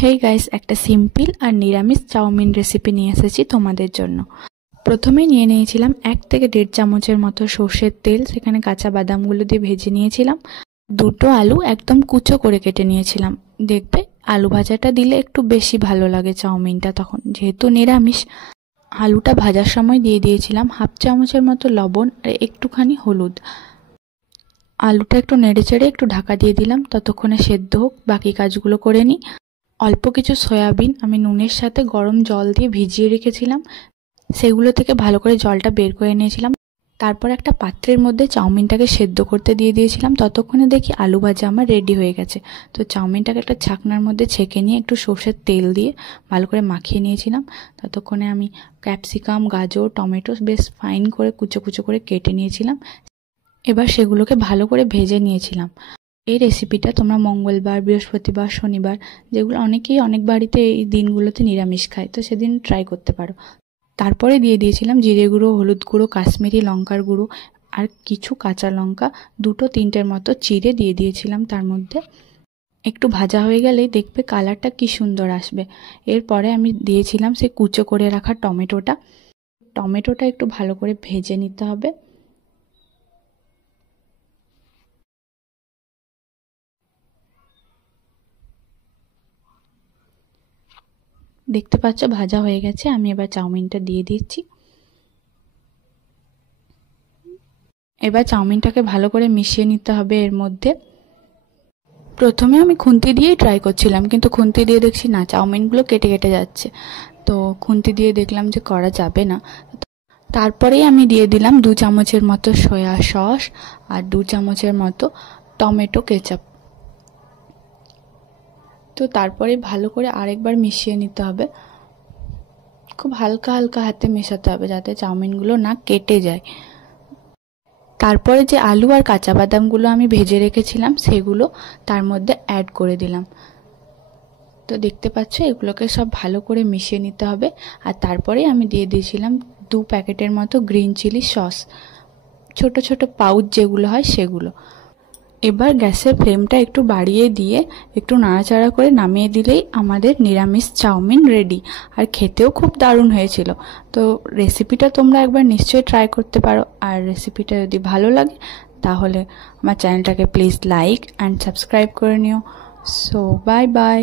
Hey guys, একটা simple আর নিরামিষ chowmein recipe নিয়ে এসেছি তোমাদের জন্য। প্রথমে নিয়ে নিয়েছিলাম 1 থেকে 1.5 চামচের মতো সর্ষের তেল, সেখানে কাঁচা বাদামগুলো দিয়ে ভেজে নিয়েছিলাম। দুটো আলু একদম কুচো করে কেটে নিয়েছিলাম। দেখবে আলু ভাজাটা দিলে একটু বেশি ভালো লাগে চাউমিনটা, তখন যেহেতু নিরামিষ। আলুটা ভাজার সময় দিয়ে দিয়েছিলাম 1/2 চামচের মতো লবণ আর একটুখানি হলুদ। আলুটা একটু নেড়ে চেড়ে একটু ঢাকা দিয়ে দিলাম, ততক্ষণে সেদ্ধ হোক, বাকি কাজগুলো করে নিই। অল্প কিছু সয়াবিন আমি নুনের সাথে গরম জল দিয়ে ভিজিয়ে রেখেছিলাম, সেগুলো থেকে ভালো করে জলটা বের করে নিয়েছিলাম। তারপর একটা পাত্রের মধ্যে চাউমিনটাকে সেদ্ধ করতে দিয়ে দিয়েছিলাম। ততক্ষণে দেখি আলু ভাজা আমার রেডি হয়ে গেছে। তো চাউমিনটাকে একটা ছাকনার মধ্যে ছেঁকে নিয়ে একটু সর্ষের তেল দিয়ে ভালো করে মাখিয়ে নিয়েছিলাম। ততক্ষণে আমি ক্যাপসিকাম, গাজর, টমেটো বেশ ফাইন করে কুচো কুচো করে কেটে নিয়েছিলাম। এবার সেগুলোকে ভালো করে ভেজে নিয়েছিলাম। এই রেসিপিটা তোমরা মঙ্গলবার, বৃহস্পতিবার, শনিবার, যেগুলো অনেকেই অনেক বাড়িতে এই দিনগুলোতে নিরামিষ খায়, তো সেদিন ট্রাই করতে পারো। তারপরে দিয়ে দিয়েছিলাম জিরে গুঁড়ো, হলুদ গুঁড়ো, কাশ্মীরি লঙ্কার গুঁড়ো আর কিছু কাঁচা লঙ্কা 2-3টের মতো চিড়ে দিয়ে দিয়েছিলাম তার মধ্যে। একটু ভাজা হয়ে গেলেই দেখবে কালারটা কি সুন্দর আসবে। এরপরে আমি দিয়েছিলাম সেই কুচো করে রাখা টমেটোটা একটু ভালো করে ভেজে নিতে হবে। দেখতে পাচ্ছ ভাজা হয়ে গেছে। আমি এবার চাউমিনটা দিয়ে দিচ্ছি। এবার চাউমিনটাকে ভালো করে মিশিয়ে নিতে হবে এর মধ্যে। প্রথমে আমি খুন্তি দিয়েই ট্রাই করছিলাম, কিন্তু খুন্তি দিয়ে দেখছি না, চাউমিনগুলো কেটে কেটে যাচ্ছে। তো খুন্তি দিয়ে দেখলাম যে করা যাবে না। তারপরেই আমি দিয়ে দিলাম 2 চামচের মতো সয়া সস আর 2 চামচের মতো টমেটো কেচাপ। তো তারপরে ভালো করে আরেকবার মিশিয়ে নিতে হবে। খুব হালকা হালকা হাতে মেশাতে হবে যাতে চাউমিনগুলো না কেটে যায়। তারপরে যে আলু আর কাঁচা বাদামগুলো আমি ভেজে রেখেছিলাম সেগুলো তার মধ্যে অ্যাড করে দিলাম। তো দেখতে পাচ্ছ এগুলোকে সব ভালো করে মিশিয়ে নিতে হবে। আর তারপরে আমি দিয়ে দিয়েছিলাম 2 প্যাকেটের মতো গ্রিন চিলি সস, ছোট ছোট পাউচ যেগুলো হয় সেগুলো। এবার গ্যাসের ফ্লেমটা একটু বাড়িয়ে দিয়ে একটু নাড়াচাড়া করে নামিয়ে দিলেই আমাদের নিরামিষ চাউমিন রেডি। আর খেতেও খুব দারুণ হয়েছিল। তো রেসিপিটা তোমরা একবার নিশ্চয়ই ট্রাই করতে পারো। আর রেসিপিটা যদি ভালো লাগে তাহলে আমার চ্যানেলটাকে প্লিজ লাইক অ্যান্ড সাবস্ক্রাইব করে নিও। So bye bye.